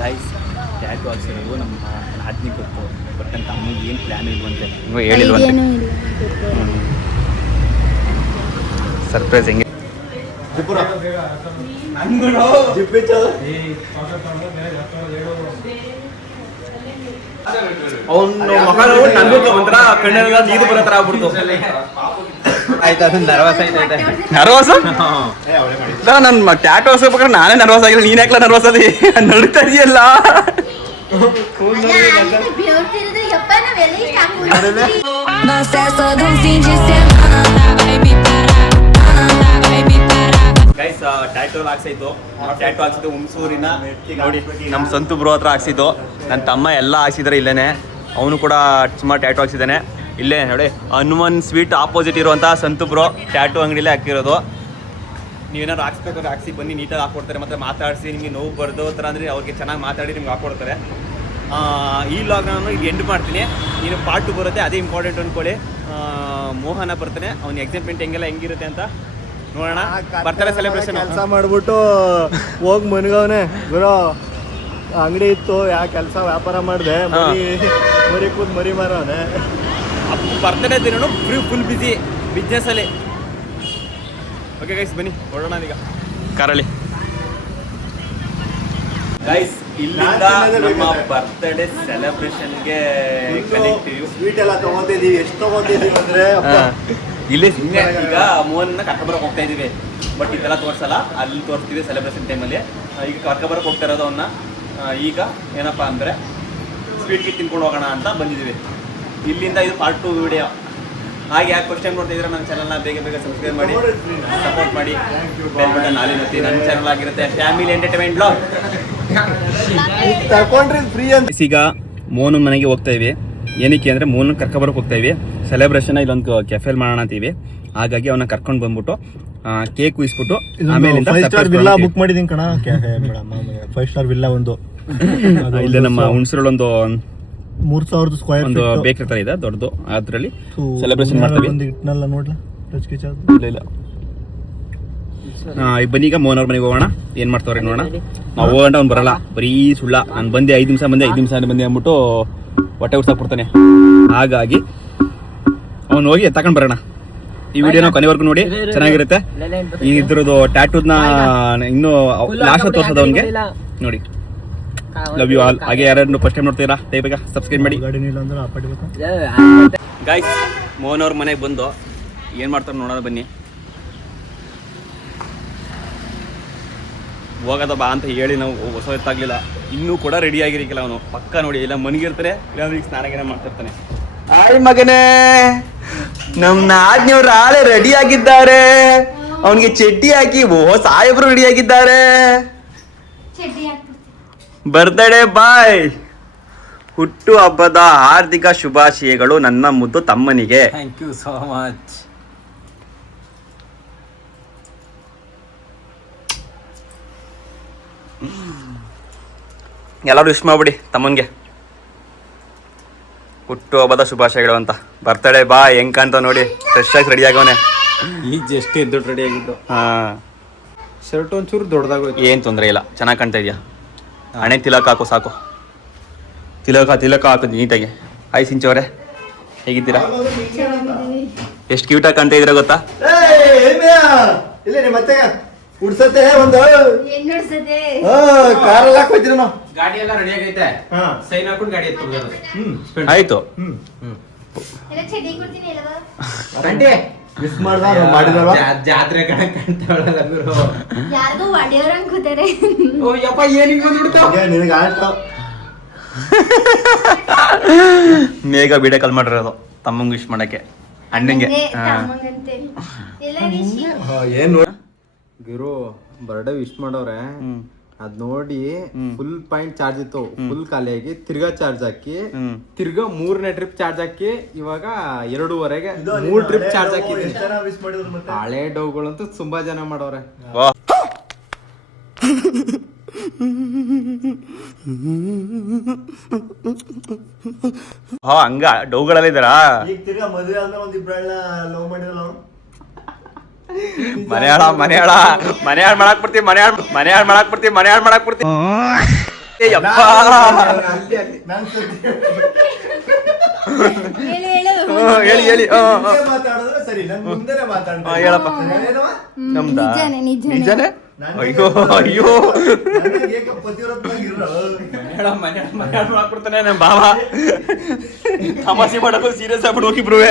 Guys tattoo ಹಾಕ್ಸಿರೋದು ನಮ್ಮ ನಾದಿನಿ ಗೊತ್ತು. But ನನ್ನ ತಮ್ಮಗೆ ಏನು ಪ್ಲ್ಯಾನ್ ಇಲ್ವಂತೆ, ಹೇಳಿಲ್ವಂತೆ. ಸರ್ಪ್ರೈಸ್ ಹೆಂಗೆ ಅವನು ಮಗ ನನಗೂ ಒಂಥರ ಕಣ್ಣೆಲ್ಲ ನೀರು ಬರೋ ಥರ ಆಗ್ಬಿಡ್ತು. ಆಯ್ತು, ಅದನ್ನ ನರ್ವಸ್ ಆಯ್ತೈತೆ. ನರ್ವಸ್ ನನ್ನ ಟ್ಯಾಟು ಹಾಕ್ಸ್ಬೇಕಾದ್ರೆ ನಾನೇ ನರ್ವಸ್ ಆಗಿಲ್ಲ, ನೀನ್ ಯಾಕಲ ನರ್ವಸ್ ಅದಿ? ನಡುತ್ತಾ ಇದೆಯಲ್ಲ. ಗೈಸ್ ಟ್ಯಾಟು ಹಾಕ್ಸಿದ್ದು, ಟ್ಯಾಟು ಹಾಕ್ಸಿದ್ದು ಹುಣಸೂರಿನ ನೋಡಿ ನಮ್ಮ ಸಂತು ಬ್ರೋ ಹತ್ರ ಹಾಕ್ಸಿದ್ದು. ನನ್ನ ತಮ್ಮ ಎಲ್ಲ ಹಾಕ್ಸಿದ್ರೆ ಇಲ್ಲೇನೆ, ಅವನು ಕೂಡ ಸುಮಾರು ಟ್ಯಾಟು ಹಾಕ್ಸಿದ್ದಾನೆ. ಇಲ್ಲೇ ನೋಡಿ ಹನುಮನ್ ಸ್ವೀಟ್ ಆಪೋಸಿಟ್ ಇರುವಂಥ ಸಂತು ಬ್ರೋ ಟ್ಯಾಟು ಅಂಗಡಿಲೇ ಹಾಕಿರೋದು. ನೀವೇನಾದ್ರು ಹಾಕ್ಸ್ಬೇಕಾದ್ರೆ ಹಾಕ್ಸಿ ಬನ್ನಿ, ನೀಟಾಗಿ ಹಾಕ್ಕೊಡ್ತಾರೆ. ಮತ್ತು ಮಾತಾಡಿಸಿ ನಿಮಗೆ ನೋವು ಬರ್ದೋ ಥರ ಅಂದರೆ ಅವ್ರಿಗೆ ಚೆನ್ನಾಗಿ ಮಾತಾಡಿ ನಿಮ್ಗೆ ಹಾಕ್ಕೊಡ್ತಾರೆ. ಈ ಲಾಗ್ ನಾನು ಈಗ ಎಂಡ್ ಮಾಡ್ತೀನಿ. ನೀನು ಪಾರ್ಟ್ 2 ಬರುತ್ತೆ, ಅದೇ ಇಂಪಾರ್ಟೆಂಟ್ ಅಂದ್ಕೊಳ್ಳಿ. ಮೋಹನ ಬರ್ತಾನೆ, ಅವ್ನ ಎಕ್ಸೈಟ್ಮೆಂಟ್ ಹೆಂಗಿರುತ್ತೆ ಅಂತ ನೋಡೋಣ. ಬರ್ತಾರೆ ಸೆಲೆಬ್ರೇಷನ್ ಕೆಲಸ ಮಾಡ್ಬಿಟ್ಟು ಹೋಗಿ ಮನ್ಗವನೆ ಗುರು ಅಂಗಡಿ ಇತ್ತು, ಯಾ ಕೆಲಸ ವ್ಯಾಪಾರ ಮಾಡಿದೆ, ಮರಿ ಕೂತ್ ಮರಿ ಮಾರವನೆ. ಬರ್ತಡೇ ದಿನೂ ಫುಲ್ ಬಿಸಿ ಬಿಸ್ನೆಸ್ಸಲ್ಲಿ. ಓಕೆ ಗೈಸ್ ಬನ್ನಿ ಹೊರಡೋಣ ಈಗ ಕಾರಲ್ಲಿ. ಗೈಸ್ ಇಲ್ಲಿಂದ ನಮ್ಮ ಬರ್ತ್ಡೇ ಸೆಲೆಬ್ರೇಷನ್ಗೆ ಕನೆಕ್ಟಿವ್ ಸ್ವೀಟ್ ಎಲ್ಲ ತಗೊಂತಿದೀವಿ. ಎಷ್ಟು ತಗೊಂತಿದೀವಿ ಅಂದ್ರೆ ಇಲ್ಲಿ ಸುಮ್ಮನೆ ಈಗ ಮೋಹನ್ನ ಕರ್ಕೊಬರಕ್ಕೆ ಹೋಗ್ತಾ ಇದೀವಿ. ಬಟ್ ಇದೆಲ್ಲ ತೋರಿಸಲ್ಲ, ಅಲ್ಲಿ ತೋರಿಸ್ತೀವಿ ಸೆಲೆಬ್ರೇಷನ್ ಟೈಮಲ್ಲಿ. ಈಗ ಕರ್ಕೊಬರಕ್ಕೆ ಹೋಗ್ತಾ ಇರೋದು ಅವನ್ನ. ಈಗ ಏನಪ್ಪ ಅಂದರೆ ಸ್ವೀಟ್ ಕಿಟ್ ತಿನ್ಕೊಂಡು ಹೋಗೋಣ ಅಂತ ಬಂದಿದ್ದೀವಿ. ಇಲ್ಲಿಂದ ಇದು ಪಾರ್ಟ್ 2 ವಿಡಿಯೋ. ಹಾಗೆ ಯಾಕೆ ಫಸ್ಟ್ ಟೈಮ್ ನೋಡ್ತಾ ಇದ್ರೆ ನನ್ನ ಚಾನಲ್ನ ಬೇಗ ಸಬ್ಸ್ಕ್ರೈಬ್ ಮಾಡಿ, ಸಪೋರ್ಟ್ ಮಾಡಿ. ಬೆಲ್ ಬಟನ್ ಆಲ್ ಇರುತ್ತೆ. ನನ್ನ ಚಾನಲ್ ಆಗಿರುತ್ತೆ ಫ್ಯಾಮಿಲಿ ಎಂಟರ್ಟೈನ್ಮೆಂಟ್ ಬ್ಲಾಗ್. ತಗೊಂಡ್ರಿ ಫ್ರೀ ಅಂತ. ಈಗ ಮೋಹನ್ ಮನೆಗೆ ಹೋಗ್ತಾ ಇವಿ. ಏನಕ್ಕೆ ಅಂದರೆ ಮೋಹನ್ ಕರ್ಕೊಬರಕ್ಕೆ ಹೋಗ್ತಾ ಇವಿ. ಸೆಲೆಬ್ರೇಷನ್ ಇಲ್ಲೊಂದು ಕೆಫೆಲ್ ಮಾಡೋಣ ಅಂತೀವಿ. ಹಾಗಾಗಿ ಅವನ್ನ ಕರ್ಕೊಂಡು ಬಂದ್ಬಿಟ್ಟು ಕೇಕ್ ಉಯಿಸ್ಬಿಟ್ಟು ಆಮೇಲೆ 5 ಸ್ಟಾರ್ ವಿಲ್ಲಾ ಬುಕ್ ಮಾಡಿದೀನಿ ಕಣ. 5 ಸ್ಟಾರ್ ವಿಲ್ಲಾ ಒಂದು ಇಲ್ಲೇ ನಮ್ಮ ಹುಣಸೂರಲ್ಲಿ ಒಂದು 3000 ಸ್ಕ್ವೇರ್ ಒಂದು ಬೇಕ್ರಿ ತರ ಇದೆ ದೊಡ್ಡದು. ಅದರಲ್ಲಿ ಸೆಲೆಬ್ರೇಷನ್ ಮಾಡ್ತೀವಿ. ಇಟ್ನಲ್ಲ ನೋಡ್ಲಾ ಇಲ್ಲ ಬನ್ನಿ ಈಗ ಮೋಹನ್ ಅವ್ರ ಮನೆಗೆ ಹೋಗೋಣ. ಏನ್ ಮಾಡ್ತಾವ್ರೆ ನೋಡೋಣ. ನಾವು ಹೋಗೋಣ ಅವ್ನು ಬರಲ್ಲ, ಬರೀ ಸುಳ್ಳ. ನಾನು ಬಂದೆ 5 ನಿಮಿಷ ಬಂದೆ ಅಂದ್ಬಿಟ್ಟು ಹೊಟ್ಟೆ ಉಡ್ಸಾಕ್ಬಿಡ್ತಾನೆ. ಹಾಗಾಗಿ ಅವ್ನು ಹೋಗಿ ತಗೊಂಡ್ ಬರೋಣ. ಈ ವಿಡಿಯೋನ ಕೊನೆವರೆಗೂ ನೋಡಿ, ಚೆನ್ನಾಗಿರುತ್ತೆ. ಇದ್ರದ್ದು ಟ್ಯಾಟೂದ್ನ ಇನ್ನೂ ಲಾಸ್ಟ್ ತೋರ್ಸೋದು ಅವನಿಗೆ ನೋಡಿ. Love you all. ಹಾಗೆ ಯಾರು ಫಸ್ಟ್ ಟೈಮ್ ನೋಡ್ತೀರಾ ಬೇಗ ಸಬ್ಸ್ಕ್ರೈಬ್ ಮಾಡಿ. ಗೈಸ್ ಮೋಹನ್ ಅವ್ರ ಮನೆಗೆ ಬಂದು ಏನು ಮಾಡ್ತಾರೆ ನೋಡೋಣ ಬನ್ನಿ. ಹೋಗೋದ ಬಾ ಅಂತ ಹೇಳಿ ನಾವು ಹೊಸ ಹೊತ್ತಾಗಲಿಲ್ಲ. ಇನ್ನೂ ಕೂಡ ರೆಡಿ ಆಗಿರಿಕಿಲ್ಲ ಅವನು. ಪಕ್ಕ ನೋಡಿ ಇಲ್ಲ ಮನಗಿರ್ತಾರೆ, ಇಲ್ಲಾಂದ್ರೆ ಈಗ ಸ್ನಾನ ಮಾಡ್ತಿರ್ತಾನೆ. ಆಯ್ ಮಗನೇ, ನಮ್ಮ ನಾದ್ನಿಯವ್ರು ಆಳೆ ರೆಡಿ ಆಗಿದ್ದಾರೆ. ಅವನಿಗೆ ಚಡ್ಡಿ ಹಾಕಿ ಸಾಹೇಬ್ರು ರೆಡಿ ಆಗಿದ್ದಾರೆ. Birthday boy. ಹುಟ್ಟು ಹಬ್ಬದ ಹಾರ್ದಿಕ ಶುಭಾಶಯಗಳು ನನ್ನ ಮುದ್ದು ತಮ್ಮನಿಗೆ. Thank you so much. ಎಲ್ಲರೂ ವಿಶ್ ಮಾಡ್ಬಿಡಿ ತಮ್ಮನಿಗೆ. ಹುಟ್ಟು ಹಬ್ಬದ ಶುಭಾಶಯಗಳು ಅಂತ. ಬರ್ತ್ಡೇ ಬಾ ಹೆಂಗಂತ ನೋಡಿ, ಫ್ರೆಶ್ ಆಗಿ ರೆಡಿ ಆಗವನೆ. ಈಗ ಜಸ್ಟ್ ಎದ್ದು ರೆಡಿ ಆಗಿದ್ದು. ಶರ್ಟ್ ಒಂಚೂರು ದೊಡ್ಡದಾಗೋಯ್ತು. ಏನು ತೊಂದರೆ ಇಲ್ಲ, ಚೆನ್ನಾಗಿ ಕಾಣ್ತಾ ಇದೆಯಾ. ಹಣೆ ತಿಲಕ ಹಾಕು ಸಾಕು. ತಿಲಕ ಹಾಕು ನೀಟಾಗಿ. ಆಯ್ ಸಿಂಚವ್ರೆ ಹೇಗಿದ್ದೀರಾ? ಎಷ್ಟು ಕ್ಯೂಟಾಗಿ ಕಾಣ್ತಾ ಇದ್ದೀರಾ ಗೊತ್ತಾ? ಮತ್ತೆ ಉಡ್ಸತ್ತೆ ಒಂದು ಕಾರಲ್ಲಿ ಹಾಕೋಯ್ತೀರ ನಾವು. ಗಾಡಿ ಎಲ್ಲ ರೆಡಿ ಆಗೈತೆ. ಸೈನ್ ಹಾಕೊಂಡು ಗಾಡಿ ಎತ್ಕೊಂಡು ಆಯ್ತು. ಮಿಸ್ ಮಾಡಿದಲ್ವಾ ಜಾತ್ರೆ ಕಣಕ್ ಕಾಣ್ತಾವಳಲ್ಲ ಗುರು. ಯಾರಿಗೂ ಒಡೆಯೋರಂಗ್ ಕೂತಾರೆ. ಓ ಯಪ್ಪ ಏನಿಗೆ ಬಂದ್ಬಿಡ್ತಾವ ನಿನಗೆ ಆಯ್ತು. ಮೇಘ ವಿಡಿಯೋ ಕಾಲ್ ಮಾಡಿರೋದು ತಮ್ಮಂಗೆ ವಿಶ್ ಮಾಡಕ್ಕೆ, ಅಣ್ಣಂಗೆ. ಏನ್ ನೋಡ ಗುರು ಬರ್ಡೇ ವಿಶ್ ಮಾಡವ್ರೆ. ಅದ್ ನೋಡಿ ಫುಲ್ ಪಾಯಿಂಟ್ ಚಾರ್ಜ್ ಇತ್ತು, ಫುಲ್ ಖಾಲಿಯಾಗಿ ತಿರ್ಗಾ ಚಾರ್ಜ್ ಹಾಕಿ ತಿರ್ಗಾ 3ನೇ ಟ್ರಿಪ್ ಚಾರ್ಜ್ ಹಾಕಿ ಇವಾಗ 2:30ಗೆ 3 ಟ್ರಿಪ್ ಚಾರ್ಜ್ ಹಾಕಿದ್ದೀನಿ. ಹಳೆ ಡೌಗಳಂತೂ ತುಂಬಾ ಜನ ಮಾಡವ್ರೆ. ಹಂಗ ಡೌಗಳಲ್ಲಿ ಇದ್ದಾರಾ? ಈಗ ತಿರ್ಗಾ ಮದುವೆ ಆದ್ಮೇಲೆ ಒಂದ್ ಇಬ್ರಳ್ಳ ಲವ್ ಮಾಡಿರಲ್ಲ ಅವ್ರು. ಮನೆ ಹಾಳ್ ಮಾಡಕ್ ಬರ್ತೀವಿ. ಯಪ್ಪ ನಾನ್ ಸುದ್ದಿ ಹೇಳಿ ಹೇಳಿ ಮುಂದೆ ಮಾತಾಡಿದ್ರೆ ಸರಿ, ನನ್ ಮುಂದೆನೆ ಮಾತಾಡ್ತೀನಿ. ಹೇಳಪ್ಪ. ಏನವ್ವ? ನಮ್ದಾ ನಿಜಾನೇ. ನಿಜಾನೇ? ನನ್ನ ಅಯ್ಯೋ ಅಯ್ಯೋ ನನಗೆ ಏಕ ಪತಿವ್ರತನಾಗಿರೋ. ಮಾಡ್ಬಿಡ್ತಾನೆ ನಮ್ಮ ಬಾವ. ತಮಾಷೆ ಮಾಡಕ್ಕೂ ಸೀರಿಯಸ್ ಆಗ್ಬಿಟ್ಟು ಹೋಗಿಬ್ರುವೆ.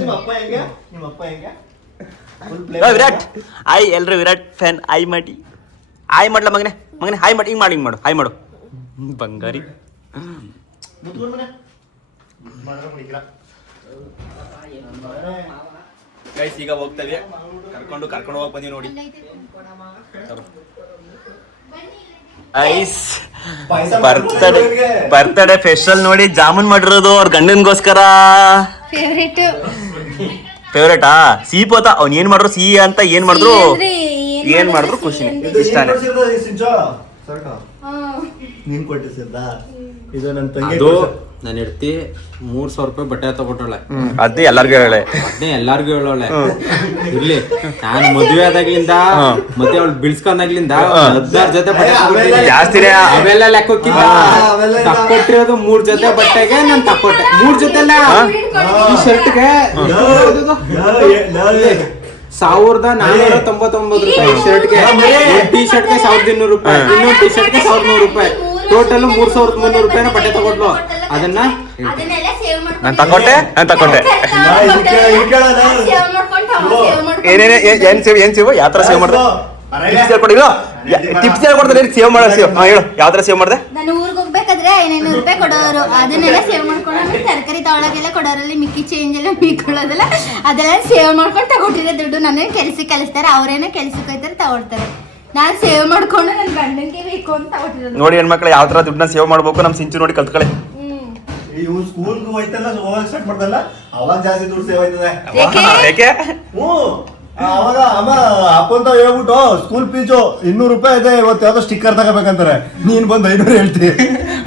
ನಿಮ್ಮ ಅಪ್ಪ ಹೆಂಗೆ? ನಿಮ್ಮ ಅಪ್ಪ ಹೆಂಗೆ? Full play ವಿರಾಟ್ ಆಯ್ ಎಲ್ರು ವಿರಾಟ್ ಫ್ಯಾನ್ ಆಯ್ ಮಾಡಿ ಆಯ್ ಮಾಡ್ಲ ಮಗನೇ ಮಗನೇ ಹಾಯ್ ಮಾಡಿ ಹಿಂಗ್ ಮಾಡು ಹಾಯ್ ಮಾಡು ಬಂಗಾರಿ. ಮುತ್ಕೊಂಡ್ ಮನೆ ಮಾಡ್ರ ಮುಡಿಕ್ರ. ಗೈಸ್ ಈಗ ಹೋಗ್ತೇವೆ ಕರ್ಕೊಂಡು ಹೋಗಿ ಬಂದೀವಿ ನೋಡಿ. ಐಸ್ ಪಾಯಸ ಬರ್ತಡೇ ಸ್ಪೆಷಲ್ ನೋಡಿ ಜಾಮೂನ್ ಮಾಡಿರೋದು ಅವ್ರ ಗಂಡನ್ಗೋಸ್ಕರ. ಫೇವ್ರೇಟಾ ಸಿಹಿಪೋತ ಅವ್ನ್ ಏನ್ ಮಾಡ್ರು ಸಿಹಿ ಅಂತ ಏನ್ ಮಾಡಿದ್ರು ಖುಷಿನೇ ಇಷ್ಟಾನೆ. ನೀನ್ ಕೊಟ್ಟಿಸಿದ್ದ ಇದು ನನ್ನ ತಂಗಿ. ಅದು ನನ್ನ ಹೆಂಡತಿ 3,000 ರೂಪಾಯಿ ಬಟ್ಟೆ ತಗೊಟ್ಟಳೆ. ಅದೇ ಎಲ್ಲಾರ್ಗು ಹೇಳೆ ಅದನ್ನೇ ಎಲ್ಲಾರ್ಗು ಹೇಳೋಳೆ. ಇರ್ಲಿ, ನಾನು ಮದುವೆ ಆದಾಗ್ಲಿಂದ ಮತ್ತೆ ಅವಳು ಬಿಳ್ಸ್ಕೊಂಡಾಗ್ಲಿಂದ 16 ಜೊತೆ ಬಟ್ಟೆ ತಗೊಂಡಿದ್ದೀನಿ. ಜಾಸ್ತಿನೇ ಅವೆಲ್ಲ ಲೆಕ್ಕೋಕ್ಕಿಲ್ಲ. ತಕ್ಕೊಟ್ಟಿರೋದು 3 ಜೊತೆ ಬಟ್ಟೆಗೆ ನಾನು ತಕ್ಕೊಟ್ಟೆ. 3 ಜೊತೆ ಅಲ್ಲ, ಈ ಶರ್ಟ್ಗೆ 1,499 ರೂಪಾಯಿ ಶರ್ಟ್ಗೆ, ಟಿ ಶರ್ಟ್ಗೆ 1,200 ರೂಪಾಯಿ, ಇನ್ನೊಂದು ಟಿ ಶರ್ಟ್ಗೆ 1,100 ರೂಪಾಯಿ, ಟೋಟಲ್ 3,300 ರೂಪಾಯಿನ ಬಟ್ಟೆ ತಗೊಟ್ಲು. ಅದನ್ನ ನಾನು ತಕೊಂಡೆ ಏನ್ ಸೇವ್ ಯಾವ ತರ ಸೇವ್ ಮಾಡ್ದೆ ಟಿಪ್ಸ್ ಹೇಳ್ಕೊಡ್ತಾರೆ ಸೇವ್ ಮಾಡೋ ಹೇಳು ಯಾವ ತರ ಸೇವ್ ಮಾಡ್ದೆ. ನಾನು ಊರಿಗೆ ಹೋಗ್ಬೇಕಾದ್ರೆ 500 ರೂಪಾಯಿ ಕೊಡೋರು, ಅದನ್ನೆಲ್ಲ ಸೇವ್ ಮಾಡ್ಕೊಂಡು ತರಕಾರಿ ತಗೊಳಗೆಲ್ಲ ಕೊಡೋರಲ್ಲಿ ಮಿಕ್ಕಿ ಚೇಂಜ್ ಎಲ್ಲ ಮಿಕ್ಕೊಳ್ಳೋದೆಲ್ಲ ಅದೆಲ್ಲ ಸೇವ್ ಮಾಡ್ಕೊಂಡು ತಗೊಟ್ಟಿರೋ ದುಡ್ಡು ನನಗೆ ಕೆಲ್ಸಕ್ಕೆ ಕಳಿಸ್ತಾರೆ, ಅವ್ರೇನೋ ಕೆಲ್ಸಕ್ಕೆ ಹೋಗ್ತಾರೆ ತಗೊಳ್ತಾರೆ. ನಾನು ಸೇವ್ ಮಾಡ್ಕೊಂಡು ನನ್ನ ಗಂಡನಿಗೆ ಬೇಕು ಅಂತ ತಗೊಟ್ಟಿರೋದು. ನೋಡಿ ಹೆಣ್ಮಕ್ಳು ಯಾವ ತರ ದುಡ್ಡನ್ನ ಸೇವ್ ಮಾಡ್ಬೇಕು ನಮ್ ಸಿಂಚು ನೋಡಿ ಕಲ್ತ್ಕೊಳ್ಳಿ. ಇವ್ ಸ್ಕೂಲ್ಗೆ ಹೋಯ್ತಲ್ಲ ಹೋಗಕ್ ಸ್ಟಾರ್ಟ್ ಮಾಡ್ದಲ್ಲ ಅವಾಗ ಜಾಸ್ತಿ ದುಡ್ಡು ಸೇವ್ ಆಯ್ತದೆ. ಯಾಕೆ ಅವಾಗ ಅಮ್ಮ ಅಪ್ಪಂತ ಹೇಳ್ಬಿಟ್ಟು ಸ್ಕೂಲ್ ಫೀಸು 200 ರೂಪಾಯಿ ಇದೆ, ಇವತ್ತು ಯಾವ್ದೋ ಸ್ಟಿಕ್ಕರ್ ತಗೋಬೇಕಂತಾರೆ, ನೀನ್ ಬಂದು 500 ಹೇಳ್ತಿ,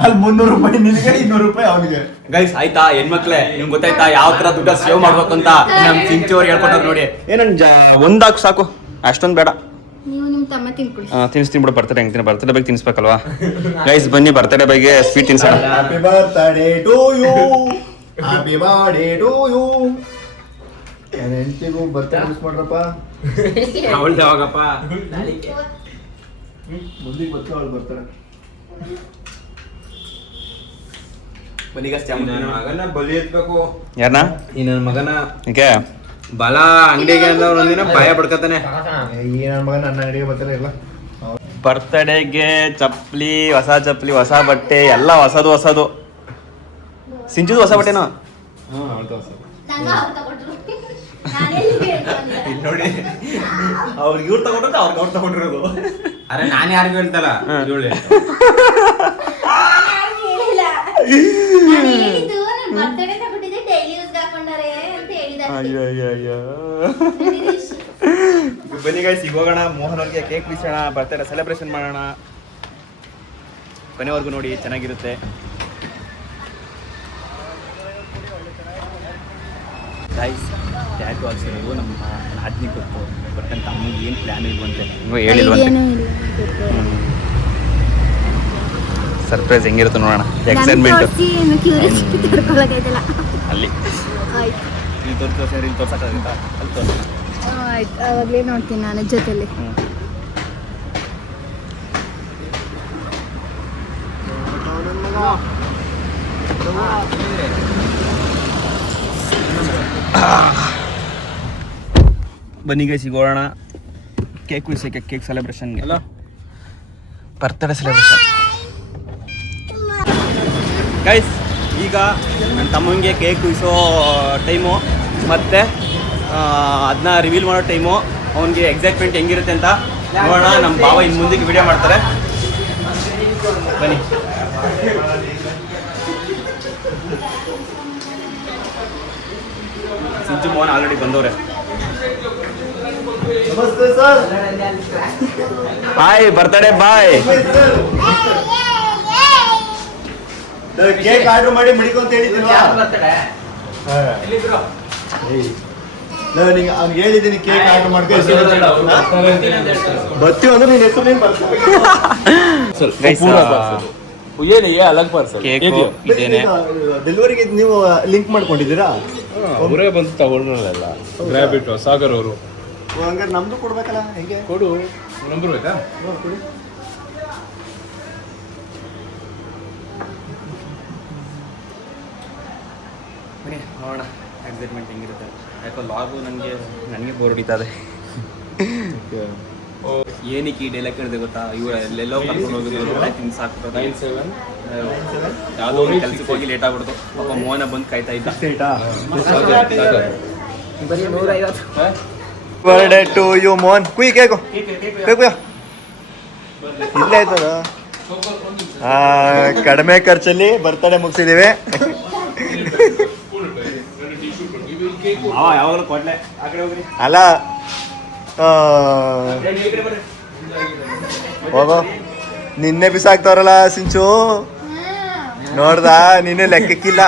ಅಲ್ಲಿ 300 ರೂಪಾಯಿ ನಿನಗೆ 200 ರೂಪಾಯಿ ಅವನಿಗೆ. ಗೈಸ್ ಆಯ್ತಾ ಹೆಣ್ಮಕ್ಳೆ ನಿಮ್ಗೆ ಗೊತ್ತಾಯ್ತಾ ಯಾವ ತರ ದುಡ್ಡ ಸೇವ್ ಮಾಡ್ಬೇಕು ಅಂತ ನಮ್ ಸಿಂಚು ಅವ್ರು ಹೇಳ್ಕೊಟ್ಟಾರ ನೋಡಿ. ಏನನ್ ಒಂದಾಕ್ ಸಾಕು ಅಷ್ಟೊಂದ್ ಬೇಡ. ನೀವು ನಿಮ್ಮ ತಮ್ಮ ತಿನ್ಕೊಳ್ಳಿ. ತಿನ್ಸ್ತೀನಿ ಬಿಡು ಬರ್ತಡೇ ಹೆಂಗ್ ಬರ್ತಡೇ ಬಗ್ಗೆ ತಿನ್ಸ್ಬೇಕಲ್ವಾ. ಗೈಸ್ ಬನ್ನಿ ಬರ್ತಡೇ ಬಗ್ಗೆ ಸ್ವೀಟ್ ತಿನ್ಸೋಣ. Happy birthday to you, happy birthday to you. ನನ್ನ ಹೆಂಡತಿಗೂ ಬರ್ತ್ಡೇ ವಿಶ್ ಮಾಡ್ರಪ್ಪ. ಅವಳ್ದು ಯಾವಾಗಪ್ಪ? ಮುಂದಿಗೆ ಬರ್ತಾ ಅವಳು ಬರ್ತಾಳೆ. ಬನ್ನಿ ಗೈಸ್ ನನ್ನ ಮಗನ ಬಲಿ ಎತ್ಬೇಕು. ಯಾರನ್ನ ಈ ನನ್ನ ಮಗನ ಏಕೆ ಬಲ ಅಂಗಡಿಗೆ ಅಂತ ಒಂದಿನ ಭಯ ಪಡ್ಕತಾನೆ. ಈ ನನ್ನ ಮಗ ನನ್ನ ಅಂಗಡಿಗೆ ಬರ್ತಾನೆ ಇಲ್ಲ. ಬರ್ತಡೇಗೆ ಚಪ್ಪಲಿ ಹೊಸ ಚಪ್ಪಲಿ ಹೊಸ ಬಟ್ಟೆ ಎಲ್ಲ ಹೊಸದು. ಸಿಂಚುದು ಹೊಸ ಬಟ್ಟೆನೋ ನಂಗೆ ಅವ್ರು ತಗೊಟ್ರು. ನಾನೆಲ್ಲಿ ಹೇಳ್ಕೊಂಡೆ? ಇಲ್ಲಿ ನೋಡಿ ಅವ್ರಿಗೆ ಇವ್ರು ತಗೊಂಡ್ರೆ ಅವ್ರು ತಗೊಂಡಿರೋದು. ಅರೆ ನಾನು ಯಾರಿಗೂ ಹೇಳ್ತಲ್ಲ ಇವಳು. ನಾನು ಹೇಳಿಲ್ಲ. ನಾನು ಹೇಳಿದ್ದು ನನ್ನ ಬರ್ತಡೇ ತಗೊಟ್ಟಿದ್ದೆ ಡೈಲಿ ಯೂಸ್ಗೆ ಹಾಕೊಂಡಾರೆ ಅಂತ ಹೇಳಿದ. ಬನ್ನಿ ಗೈಸ್ ಈಗ ಹೋಗೋಣ, ಮೋಹನ್ ಅವ್ರಿಗೆ ಕೇಕ್ ಬಿಡಿಸೋಣ, ಬರ್ತಡೇ ಸೆಲೆಬ್ರೇಷನ್ ಮಾಡೋಣ. ಕೊನೆವರೆಗೂ ನೋಡಿ ಚೆನ್ನಾಗಿರುತ್ತೆ. ಗೈಸ್ ಟ್ಯಾಟು ಹಾಕ್ಸಿರೋದು ನಮ್ಮ ನಾದಿನಿ ಗೊತ್ತು, ಬಟ್ ನನ್ನ ತಮ್ಮಗೆ ಏನು ಪ್ಲ್ಯಾನ್ ಇಲ್ವಂತೆ ಹೇಳಿಲ್ವಂತೆ. ಸರ್ಪ್ರೈಸ್ ಹೆಂಗಿರುತ್ತೆ ನೋಡೋಣ, ಎಕ್ಸೈಟ್ಮೆಂಟು ಅಲ್ಲಿ ಇಲ್ಲಿ ತೋರಿಸೋ ಇಲ್ಲಿ ತೋರ್ಸಕ್ಕಾಗುತ್ತಾ ಅಲ್ಲಿ ತೋರಿಸ. ಆಯ್ತು ಅವಾಗಲೇ ನೋಡ್ತೀನಿ ನಾನು ಜೊತೆಲಿ. ಬನ್ನಿಗೆ ಸಿಗೋಣ ಕೇಕ್ ಉಳಿಸೋಕೆ, ಕೇಕ್ ಸೆಲೆಬ್ರೇಷನ್ಗೆ, ಬರ್ತಡೇ ಸೆಲೆಬ್ರೇಷನ್. ಗೈಸ್ ಈಗ ನನ್ನ ತಮ್ಮನಿಗೆ ಕೇಕ್ ಉಳಿಸೋ ಟೈಮು ಮತ್ತು ಅದನ್ನ ರಿವೀಲ್ ಮಾಡೋ ಟೈಮು. ಅವನಿಗೆ ಎಕ್ಸೈಟ್ಮೆಂಟ್ ಹೆಂಗಿರುತ್ತೆ ಅಂತ ನೋಡೋಣ. ನಮ್ಮ ಬಾವ ಇನ್ನು ಮುಂದಕ್ಕೆ ವಿಡಿಯೋ ಮಾಡ್ತಾರೆ. ಬನ್ನಿ ಸಿಂಚು ಮೋಹನ್ ಆಲ್ರೆಡಿ ಬಂದವ್ರೆ. ನಮಸ್ತೆ sir. Hi birthday boy. Cake order ಮಾಡಿ ಮಡಿಕೊಂತ ಹೇಳಿದ್ದಿಲ್ವಾ? ಅವ್ನಿಗೆ ಹೇಳಿದ್ದೀನಿ ಕೇಕ್ ಆರ್ಡರ್ ಮಾಡ್ಕೊಂಡು ಬರ್ತೀವಿ ಅಂದ್ರೆ ನೀನ್ ಹೆಸರು ನೀನ್ ಏನು ಅಲಗ್ ಪಾರ್ಸಲ್ ಕೇಕು ಇದೇನೆ. ಡೆಲಿವರಿಗೆ ನೀವು ಲಿಂಕ್ ಮಾಡ್ಕೊಂಡಿದ್ದೀರಾ? ಅವರೇ ಬಂದು ತಗೊಂಡ್ರಲ್ಲ ಗ್ರ್ಯಾಬ್ ಇಟ್ಟು ಸಾಗರ್ ಅವರು. ಹಂಗಾರೆ ನಮ್ದು ಕೊಡ್ಬೇಕಲ್ಲ, ಹೆಂಗೆ? ಕೊಡು ನಂಬರ್ ಬೇಕಾ? ಕೊಡಿ. ಬನ್ನಿ ನೋಡೋಣ ಎಕ್ಸೈಟ್ಮೆಂಟ್ ಹೆಂಗಿರುತ್ತೆ. ಯಾಕೋ ಲಾಗು ನನಗೆ ಬೋರ್ ಹೊಡಿತದೆ. ಏನಕ್ಕೆ ಈ ಡೈಲಾಗ್ ಕೇಳಿದೆ ಗೊತ್ತಾ? ಇವ್ರು ಎಲ್ಲೆಲ್ಲೋ ಕರ್ಕೊಂಡು ಹೋಗಿದ್ರು ತಿನ್ಸ್ ಹಾಕ್ಬಿಟ್ಟು 97 ಯಾವುದೋ ಒಂದು ಕೆಲ್ಸಕ್ಕೆ ಹೋಗಿ ಲೇಟ್ ಆಗ್ಬಿಡ್ತು. ಪಾಪ ಮೋಹನ ಬಂದು ಕಾಯ್ತಾ ಇದ್ದ. Birthday to you Mohan. ಕುಯ್ ಕೇಕು ಕೇಕು ಇಲ್ಲೇ ಆಯ್ತದ. ಕಡಿಮೆ ಖರ್ಚಲ್ಲಿ ಬರ್ತಡೇ ಮುಗಿಸಿದೀವಿ. ಯಾವಾಗಲೂ ಕೊಡ್ಲೆ ಆ ಕಡೆ ಹೋಗ್ರಿ. ಅಲ್ಲ ಹೋಗೋ, ನಿನ್ನೆ ಬಿಸಾಕ್ತವ್ರಲ್ಲ ಸಿಂಚು, ನೋಡ್ದ? ನಿನ್ನೆ ಲೆಕ್ಕಕ್ಕಿಲ್ಲ.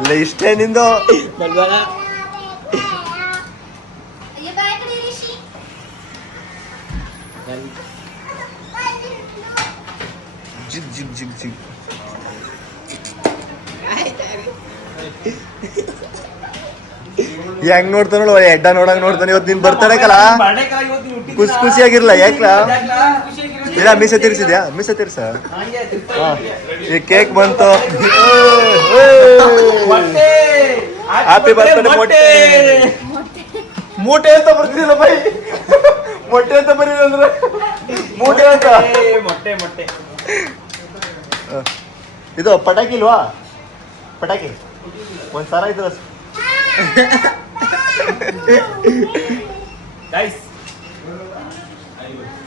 ಇಲ್ಲ ಇಷ್ಟೇ ನಿಂದು. ಜಿಗ್ ಜಿಗ್ ಜಿಗ್ ಜಿಗ್. ಹೆಂಗ್ ನೋಡ್ತಾನ ನೋಡಿ, ಎಡ್ಡ ನೋಡಂಗ್ ನೋಡ್ತಾನೆ. ಇವತ್ತು ನೀನ್ ಬರ್ತಡೇಕಲ್ಲ ಖುಷಿ ಖುಷಿಯಾಗಿರ್ಲ? ಯಾಕ್ಲ? ಇಲ್ಲ ಮೀಸೆ ತಿರ್ಸಿದ್ಯಾ? ಮೀಸೆ ತಿರ್ಸ. ಈ ಕೇಕ್ ಬಂತು. ಹ್ಯಾಪಿ ಬರ್ತ್ಡೇ ಮೊಟ್ಟೆ. ಮೂಟೆ ಅಂತ ಬರ್ತಿದಿಲ್ಲ ಬೈ, ಮೊಟ್ಟೆ ಅಂತ ಬರೀಲ್ಲ ಅಂದ್ರೆ ಮೂಟೆ ಅಂತ. ಮೊಟ್ಟೆ ಇದು ಪಟಾಕಿ ಇಲ್ವಾ? ಪಟಾಕಿ ಒಂದ್ ಸರ ಇದ್ರ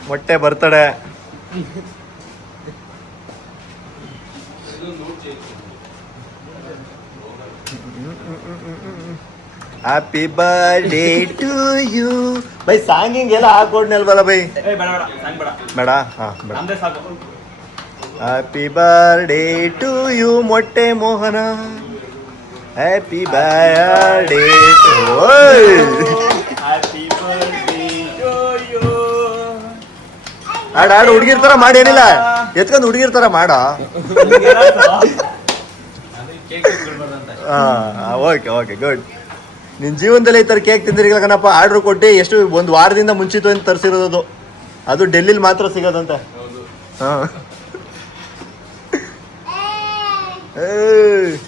ಮೊಟ್ಟೆ birthday. Happy birthday to you. ಬೈ ಸಾಂಗಿಂಗ್ ಎಲ್ಲ ಹಾಕೊಡ್ನಲ್ವಲ್ಲ ಬೈ? ಬೇಡ, ಹಾ ಬೇಡ. ಹ್ಯಾಪಿ ಬರ್ಡೇ ಟು ಯು ಮೊಟ್ಟೆ ಮೋಹನ. Happy birthday to. ಹಾಡು ಹುಡುಗಿರ್ ತರ ಮಾಡಿ, ಏನಿಲ್ಲ ಎತ್ಕೊಂಡು ಹುಡುಗಿರ್ ತರ ಮಾಡ. Okay okay good. ನಿನ್ ಜೀವನದಲ್ಲಿ ಈ ತರ ಕೇಕ್ ತಿಂದಿರಿಲ್ಲ ಕಣಪ್ಪ. ಆರ್ಡರ್ ಕೊಟ್ಟು ಎಷ್ಟು ಒಂದು ವಾರದಿಂದ ಮುಂಚಿತ ಅಂತ ತರಿಸಿರೋದು. ಅದು ಡೆಲ್ಲಿಲಿ ಮಾತ್ರ ಸಿಗೋದಂತೆ. ಹಾ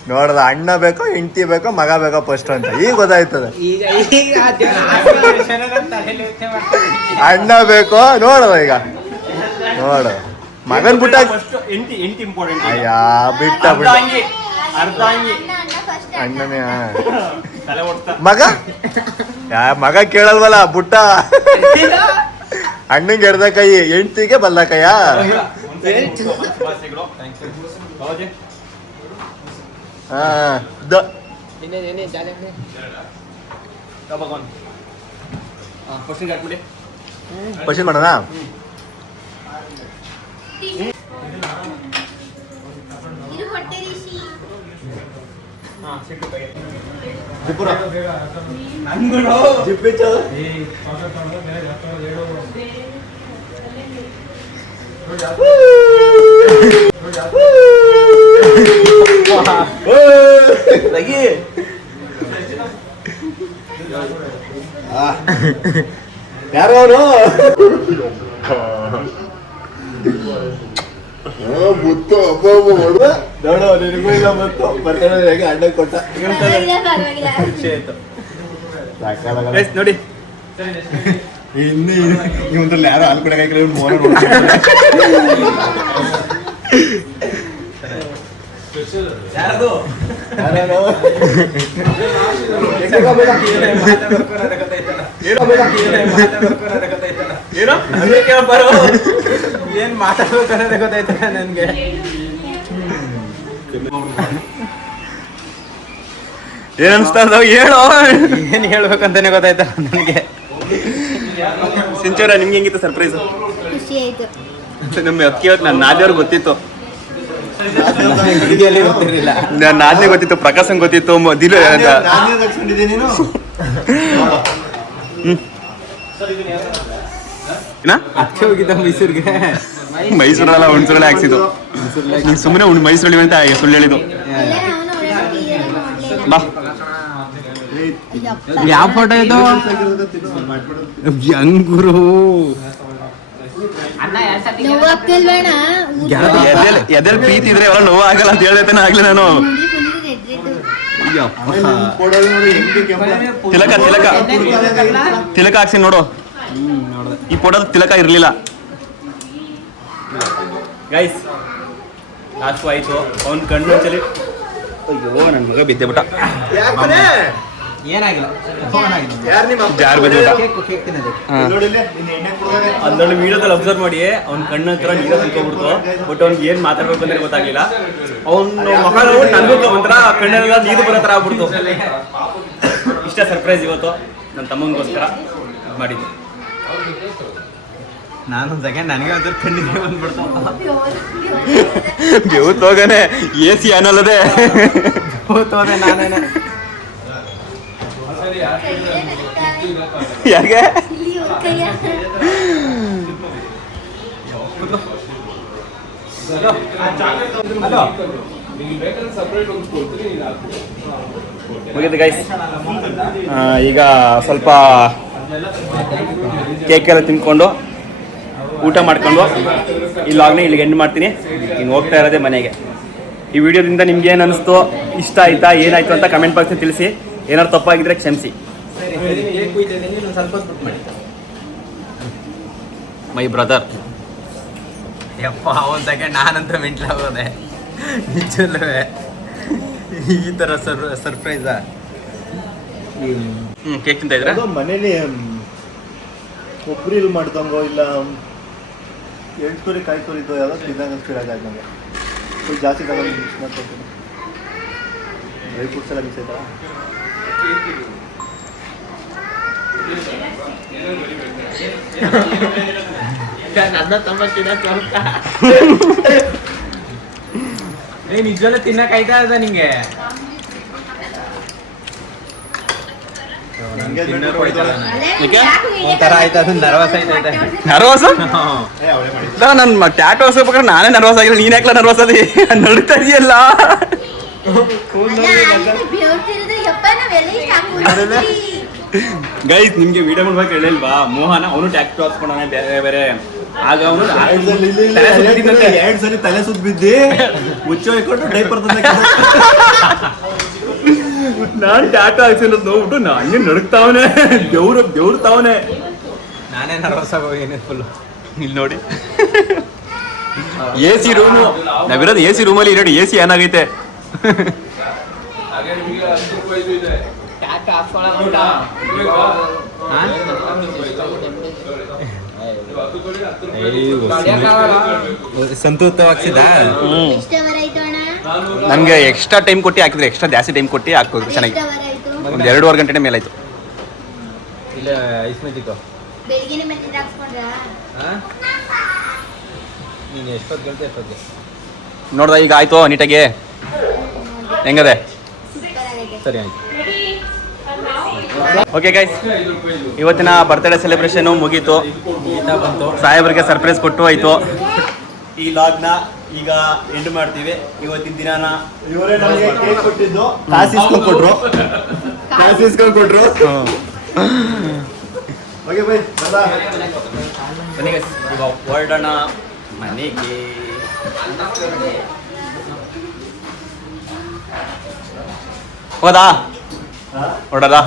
ನೋಡ್ದ, ಅಣ್ಣ ಬೇಕೋ ಹೆಂಡತಿ ಬೇಕೋ ಮಗ ಬೇಕೋ ಫಸ್ಟ್ ಅಂತ ಈಗ ಗೊತ್ತಾಯ್ತದೆ. ಅಣ್ಣ ಬೇಕೋ ನೋಡದ ಈಗ. ನೋಡ ಮಗನ್ ಬಿಟ್ಟ ಅಯ್ಯ ಬಿಟ್ಟ ಬಿಟ್ಟ ಅಣ್ಣನೇ. ಮಗ ಮಗ ಕೇಳಲ್ವಲ್ಲ ಬುಟ್ಟ. ಅಣ್ಣಂಗೆ ಎಡ್ದ ಕೈ, ಹೆಂಡ್ತಿಗೆ ಬಲ್ಲ ಕೈಯ. ಕ್ವಶನ್ ಮಾಡೋಣ. ಯಾರು ಅವನು? ನೋಡು ನಿನಗೂ ಇಲ್ಲ ಮತ್ತು ಬರ್ತಡೇ ಅಣ್ಣ ಕೊಟ್ಟ ನೋಡಿ. ಇವಂದ್ರಲ್ಲಿ ಯಾರೋ ಹಾಲು ಕೂಡ ಕೈ ಮೋನ ಯಾರದು? ಏನ್ ಮಾತಾಡ್ಬೇಕನ್ನೋದೇ ಗೊತ್ತಾಯ್ತಲ್ಲ ನನ್ಗೆ. ಏನ್ ಅನ್ಸ್ತಾ ಇದಾವ ಹೇಳು. ಏನ್ ಹೇಳ್ಬೇಕಂತಾನೆ ಗೊತ್ತಾಯ್ತಲ್ಲ ನನ್ಗೆ. ಸಿಂಚೂರ ನಿಮ್ಗೆ ಹೆಂಗಿತ್ತು ಸರ್ಪ್ರೈಸ್? ಖುಷಿ ಆಯ್ತು. ನಮ್ಮ ಅಕ್ಕಿ ಅವತ್ತು ನನ್ನ ನಾದಿಯವ್ರಿಗೆ ಗೊತ್ತಿತ್ತು, ಇದೆಯಲ್ಲಿ ಗೊತ್ತಿರಲಿಲ್ಲ. ನಾದ್ನೇ ಗೊತ್ತಿತ್ತು, ಪ್ರಕಾಶನ್ ಗೊತ್ತಿತ್ತು, ನೀನು ಅದಕ್ಕೆ ಹೋಗಿದ್ದ ಮೈಸೂರಿಗೆ. ಮೈಸೂರಲ್ಲ ಹುಣಸೂರಲ್ಲೇ ಹಾಕ್ಸಿದ್ದು. ನೀನು ಸುಮ್ಮನೆ ಮೈಸೂರಲ್ಲಿ ಅಂತ ಸುಳ್ಳು ಹೇಳಿದ್ದು. ಬಾ ಯಾವ ಫೋಟೋ ಇದು? ಅಂಗುರು ಎದೆಲ್ ಪ್ರೀತಿ ಇದ್ರೆ ಎಲ್ಲ ನೋವು ಆಗಲ್ಲ ಅಂತ ಹೇಳ್ದೇನೆ ಆಗ್ಲಿ ನಾನು. ತಿಲಕ ತಿಲಕ ತಿಲಕ ಹಾಕ್ಸಿ ನೋಡು. ಈ ಫೋಟೋದ ತಿಲಕ ಇರ್ಲಿಲ್ಲ ಗೈಸ್. ಲಾಸ್ಟ್ ಆಯ್ತು. ಅವ್ನ ಕಣ್ಣು ಚಲಿ. ಅಯ್ಯೋ ನನ್ನ ಮಗ ಬಿದ್ದೆ ಬಿಟ್ಟ. ಏನಾಗಿಲ್ಲ. ಜಾರ್ ಬಿದ್ದೆ ಅದ್ರಲ್ಲಿ ವಿಡಿಯೋದಲ್ಲಿ ಅಬ್ಸರ್ವ್ ಮಾಡಿ ಅವ್ನ ಕಣ್ಣು ಹತ್ರ ನೀರ ತಿಳ್ಕೊಬಿಡ್ತು. ಬಟ್ ಅವ್ನಿಗೆ ಏನ್ ಮಾತಾಡ್ಬೇಕು ಅಂದ್ರೆ ಗೊತ್ತಾಗ್ಲಿಲ್ಲ. ಅವ್ನು ಮಗ ನನಗೂ ಒಂಥರ ಕಣ್ಣೆಲ್ಲ ನೀರು ಬರೋ ಥರ ಆಗ್ಬಿಡ್ತು. ಇಷ್ಟ ಸರ್ಪ್ರೈಸ್ ಇವತ್ತು ನನ್ನ ತಮ್ಮನಿಗೋಸ್ಕರ ಮಾಡಿದ್ದು. ನಾನೊಂದು ಸೆಕೆಂಡ್ ನನಗೆ ಒಂದ್ಸಲ ಕಣ್ಣಿಗೆ ಬಂದ್ಬಿಡ್ತು. ಬೆವತ್ತು ಹೋಗನೆ AC ಅನ್ನಲ್ಲದೆ ಹೋತೋದೆ ನಾನೇನೆ. ಯಾಕೆ ಮುಗಿತು ಗೈಸ್. ಈಗ ಸ್ವಲ್ಪ ಕೇಕ್ ಎಲ್ಲ ತಿನ್ಕೊಂಡು ಊಟ ಮಾಡ್ಕೊಂಡು ಈ ಲಾಗ್ನ ಇಲ್ಲಿಗೆ ಎಂಡ್ ಮಾಡ್ತೀನಿ. ಇನ್ನು ಹೋಗ್ತಾ ಇರೋದೇ ಮನೆಗೆ. ಈ ವಿಡಿಯೋದಿಂದ ನಿಮ್ಗೆ ಏನು ಅನಿಸ್ತು, ಇಷ್ಟ ಆಯ್ತಾ, ಏನಾಯ್ತು ಅಂತ ಕಮೆಂಟ್ ಬಾಕ್ಸಲ್ಲಿ ತಿಳಿಸಿ. ಏನಾದ್ರು ತಪ್ಪಾಗಿದ್ರೆ ಕ್ಷಮಿಸಿ. My brother. ಯಪ್ಪ ಒಂದು ಸೆಕೆಂಡ್ ನಾನಂತ ಮೆಂಟ್ಲಾಗೋದೆ ನಿಜಲ್ಲವೇ. ಈ ಥರ ಸರ್ಪ್ರೈಸಾ? ಕೇಕ್ ತಿಂತ ಇದ್ರೆ ಮನೇಲಿ ಕೊಬ್ಬರಿ ಮಾಡ್ದಂಗೋ ಇಲ್ಲ ಎಳ್ತುರಿ ಕಾಯಿ ತುರಿದ್ದು ಯಾವ್ದೋ ತಿಂದಂಗೆ ಫೀಲ್ ಆಗ ನನಗೆ. ಫುಲ್ ಜಾಸ್ತಿ ತಗೊಂಡು ಮಿಕ್ಸ್ ಮಾಡ್ಕೊತೀನಿ. ಡ್ರೈ ಫ್ರೂಟ್ಸ್ ಎಲ್ಲ ಮಿಕ್ಸ್ ಆಯ್ತಾ? ನನ್ನ ತಮ್ಮ ನಿಜವಲ್ಲ ತಿನ್ನಕ್ಕಾಯ್ತಾ ಅದ ನಿಂಗೆ? ಒಂಥರ ಆಯ್ತು, ಅದು ನರ್ವಸ್ ಆಯ್ತೈತೆ. ನರ್ವಸ್? ನನ್ನ ಟ್ಯಾಟೋ ಹಾಕ್ಬೇಕಾದ್ರೆ ನಾನೇ ನರ್ವಸ್ ಆಗಿಲ್ಲ. ನೀನ್ ಯಾಕಲ ನರ್ವಸ್ ಅದಿ? ನಡ್ತಾ ಇದೆಯಲ್ಲ. ಗೈಸ್ ನಿಮ್ಗೆ ವಿಡಿಯೋ ಮಾಡ್ಬೇಕು ಹೇಳಿಲ್ವಾ? ಮೋಹನ ಅವನು ಟ್ಯಾಟೋ ಹಾಕ್ಸ್ಕೊಂಡಾನೆ ಬೇರೆ ಬೇರೆ. ಆಗ ಅವನು 2 ಸಲ ತಲೆ ಸುತ್ತ ಬಿದ್ದಿ ಹುಚ್ಚು ಹಾಕೊಂಡು ಡೈಪರ್ ತಂದ. ನಾನು ಟ್ಯಾಟೋ ಹಾಕ್ಸಿರೋದು ನೋಡ್ಬಿಟ್ಟು ನಾನು ನಡುಕ್ತಾವನೆ, ಬೆವ್ರ್ತಾವನೆ. ನಾನೇ ನರ್ವಸ್ ಆಗೋಗೇನೆ ಫುಲ್. ಇಲ್ಲಿ ನೋಡಿ AC ರೂಮು, ನಾವಿರೋದು AC ರೂಮಲ್ಲಿ. ನೋಡಿ AC ಏನಾಗೈತೆ. ಸಂತೂತ ಹಾಕ್ಸಿದ. ನನ್ಗೆ ಎಕ್ಸ್ಟ್ರಾ ಟೈಮ್ ಕೊಟ್ಟು ಹಾಕಿದ್ರೆ, ಎಕ್ಸ್ಟ್ರಾ ಜಾಸ್ತಿ ಟೈಮ್ ಕೊಟ್ಟು ಹಾಕೋದು ಚೆನ್ನಾಗಿ. ಒಂದು 2.5 ಗಂಟೆ ಮೇಲಾಯ್ತು. ಇಲ್ಲ ಐಸ್ ಮೆಜಿಕ್ ನೀನು ಎಷ್ಟೊತ್ತು ಗೆಲ್ತೆ ಎಷ್ಟೊತ್ತಿಗೆ ನೋಡ್ದ ಈಗ ಆಯ್ತು ನೀಟಾಗಿ. ಹೆಂಗದೆ? ಸರಿ ಆಯ್ತು. ಓಕೆ ಗೈಸ್, ಇವತ್ತಿನ ಬರ್ತ್ಡೇ ಸೆಲೆಬ್ರೇಷನ್ ಮುಗೀತು. ಸಾಹೇಬ್ರಿಗೆ ಸರ್ಪ್ರೈಸ್ ಕೊಟ್ಟು ಆಯ್ತು. ಈ ಲಾಗ್ನ ಈಗ ಎಂಡ್ ಮಾಡ್ತೀವಿ. ಇವತ್ತಿನ ದಿನಾನ ಇವರೇ ನಮಗೆ ಕೇಕ್ ಕೊಟ್ಟಿದ್ದು. ಕಾಸು ಇಸ್ಕೊಂಡು ಕೊಟ್ರು. ಓಕೆ ಬೈ ಬನ್ನಿ ಗೈಸ್, ಈಗ ಹೊರಡೋಣ ಮನೆಗೆ. ಹೋದಾ ಹೊರಡೋದಾ?